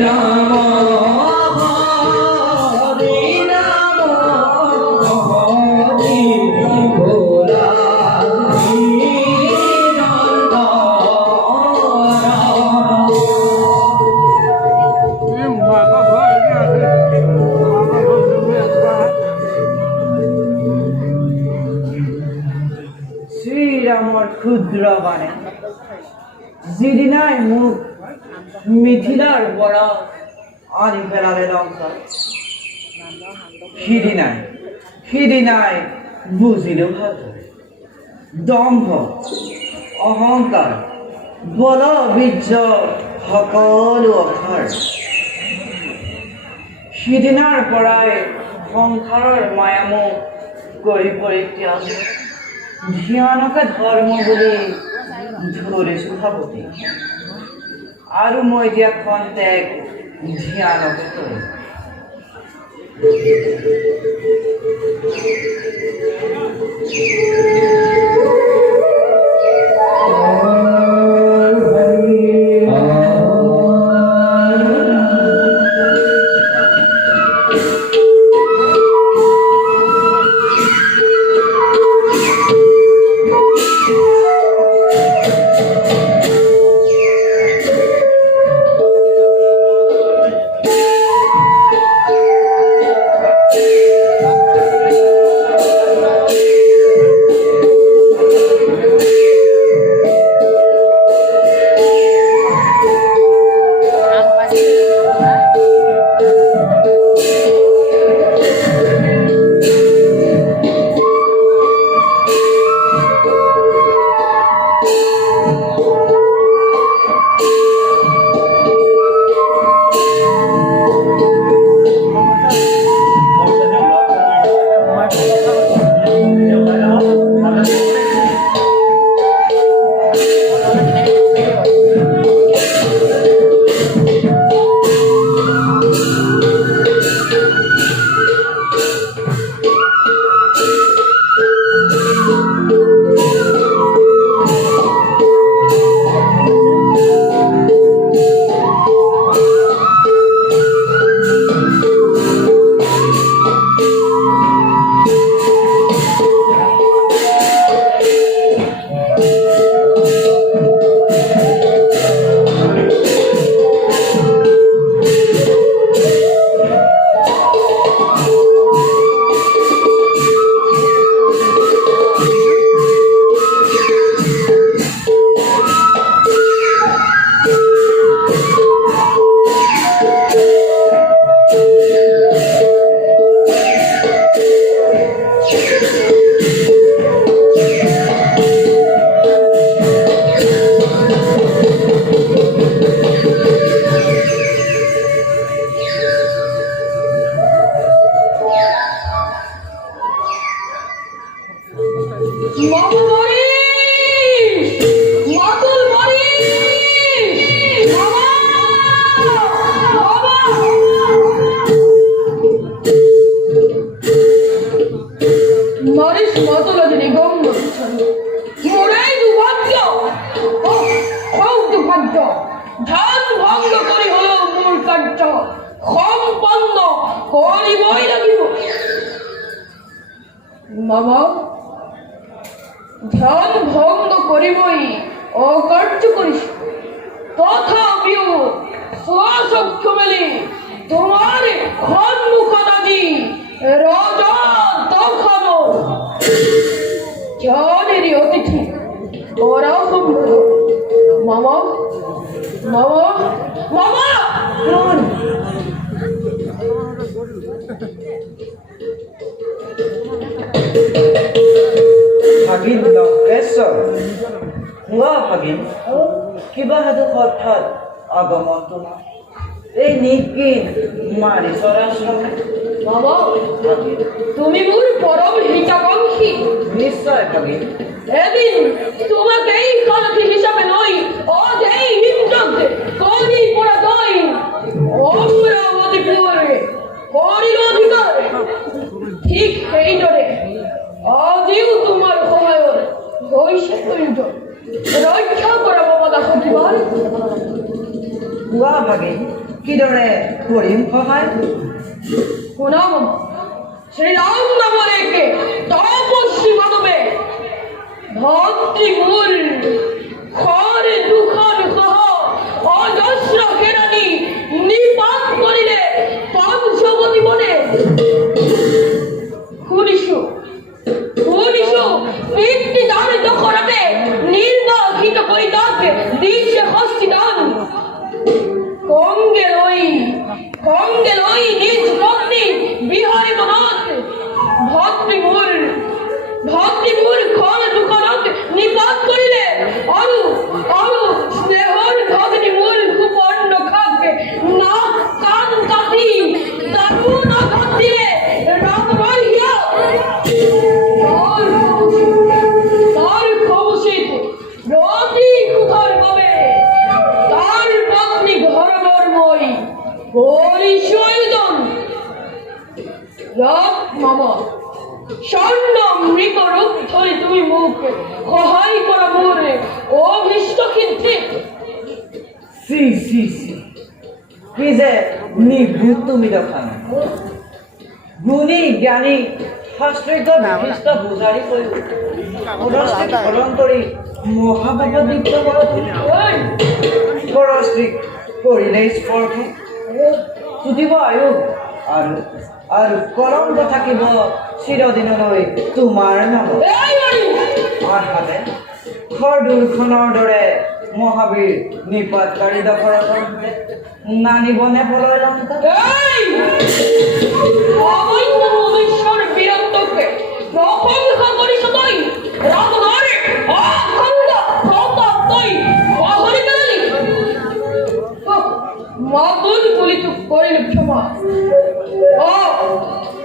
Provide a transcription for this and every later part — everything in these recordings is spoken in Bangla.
রাম হরে রাম হরে ভোলা শ্রীরামর ক্ষুদ্র বাণে যিদিনাই মুখ মিথিলার বড় আনি ফেলালে লঙ্কা সিদিনাই বুঝিল ভাবে দম্ভ অহংকার বল বীর্য সকলো অখাৰ সিদিনাৰ পৰাই সংসাৰৰ মায়ামোহ কৰি পৰিত্যাগ ধ্যানকে ধৰ্ম বুলি ধৰিছো ভাবতি আৰু মই এতিয়া খন্তেক ধ্যানকে কৰিম বাবা ধ্যান ভঙ্গ করিবই অকার্য করিস তথাপিও স্বসক্ষ মেলে তোমার খন্মুখনাদি রাজা দেখানো জ্ঞানেরই অতিথি ওরা মামা মামা মামা ভাগিন লঙ্কেশ্বৰ ভাগিন কিবা হেতু হঠাৎ আগমন তোমাৰ এই নিকিন মাৰি চৰাশ্ৰমে বাবা তুমি মোর পরম হিতাকাঙ্ক্ষী নিশ্চয় ভাগিন এদিন তোমাকে এই সারথি হিসাবে নই অজেই হিমযজ্ঞে কলি পড়া দই অমরাবতী পুরে করিল অধিকার ঠিক এই ডরে আজিও তোমার সহায়র হইছে প্রয়োজন রক্ষা করা বাবা দাসী ভাগিন কিদৰে কৰিম সহায়? শুনাম শ্রীরাম নামের একে তপস্বী মানবে ভক্তিমূল খরে দুঃখর সহ অজস্র কেরানি নিপাত করিলে পঞ্চবতী বনে শুনিছো পিতৃ দান দখরাতে নির্বাহিত করিতাকে দিশে হস্তি দান কঙ্গে লই নিজ পত্নী বিহারী মনত ভক্তিমূল খর দুঃখরত নিপাত করিলে অরু স্নেহর ভগ্নি মূল কুপন্ন খাকে না কান কাটি তারু না ঘাটিলে রাম রহিয়া তার কৌশিক রতি কুহর পাবে তার পত্নী ঘরময় পরিচয়দন রাম মামা স্বর্ণ মৃত রূপ ধরে তুমি মুখ সহায় করা মোরে অভিষ্ট ক্ষেত্রে সি কি যে নিভূত তুমি দেখা না গুণী জ্ঞানী শাস্ত্ৰীজ্ঞ বিশিষ্ট বুজাৰী কৰি পৰস্ত্ৰীক হৰণ কৰি মহাভাৱদীপ্ত পৰস্ত্ৰীক কৰিলে স্পৰ্শ তুটিব আয়ুস আৰু কলংক থাকিব চিৰদিনলৈ তোমাৰ নামত আনহাতে খৰদূৰখনৰ দৰে মহাবীৰ নিপাতকাৰী দখৰত নানিবনে প্ৰলয় লংকা বীৰত্বকে প্রশংসা করিস তুই রাবণের অখণ্ড প্রতাপ তুই অহরি পেলি মাতুল বলিত করিল ক্ষমা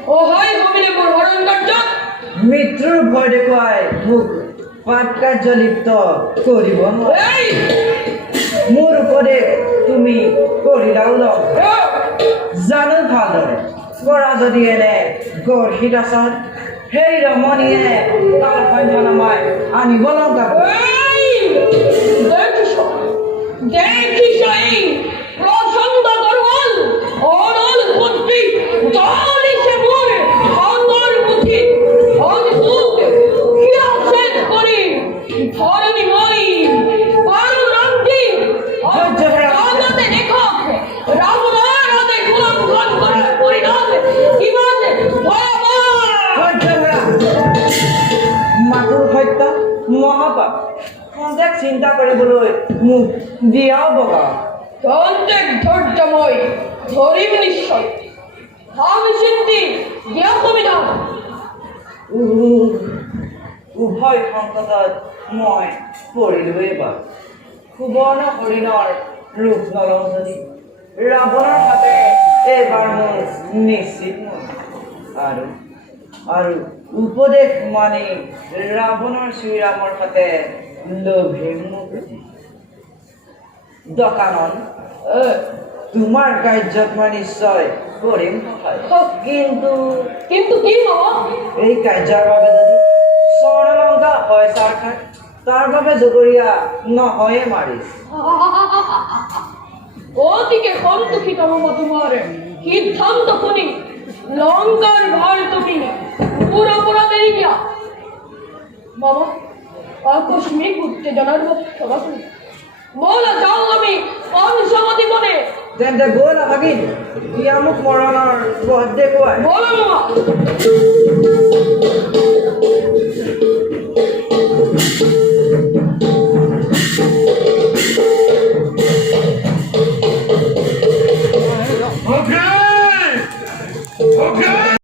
ও হাই কমিলে মোর হরণ কার্য মৃত্যুৰ ভয় দেখুৱাই মোক পাপ কাৰ্য লিপ্ত কৰিব নোৱাৰে মোৰ উপদেশ তুমি কৰিলাও লংকা জানো ভালদৰে কৰা যদি এনে গৰ্হিত আচৰণ সেই ৰমণীয়ে তাৰ সন্ধানমাই আনিব লগা দেখিস এই প্রচণ্ড গর্বল অনল বুদ্ধি জানিসে মোর অন্তর্মুখী অদ্ভুত ক্রিয়াছেদ করি ধরণী মই পারুরান্তি জগতে লেখক রাবণের হাতে গুলামগণ করার পরিণাম কিমান মাতুৰ সত্য মহাপাপ সন্দেহ চিন্তা কৰিবলৈ মোক দিয়াও বগা সন্দেহ ধৈৰ্যময় ধৰিম নিশ্চয় ভাবি চিন্তি দিয়া সুবিধা উভয় সংকটত মই পৰিলোঁ এইবাৰ সুবৰ্ণ হৰিণৰ ৰূপ নলওঁ যদি ৰাৱণৰ হাতে এইবাৰ মোৰ নিশ্চিত আৰু উপদেশ মানি ৰাৱণৰ শ্ৰীৰামৰ হাতে লোভিম মোক দোকানন তোমাৰ কাৰ্যত মই নিশ্চয় কৰিম সহায় কিন্তু কি মামা এই কাৰ্যৰ বাবে যদি স্বৰ্ণলংকা হয় চাৰখাৰ তাৰ বাবে জগৰীয়া নহয়ে মাৰিছ অতিকে সন্তুষ্টিত মামা তোমাৰ সিদ্ধান্ত শুনি লঙ্কার ভার তুমি পুরোপুরা দেরি দিয়া মামা আকস্মিক উত্তেজনার সভা শুনি বলা যাও আমি পঞ্চমতী বনে তেন্তে বল ভাগিন দিয়া মোক মৰণৰ পথ দেখুৱাই বলো মামা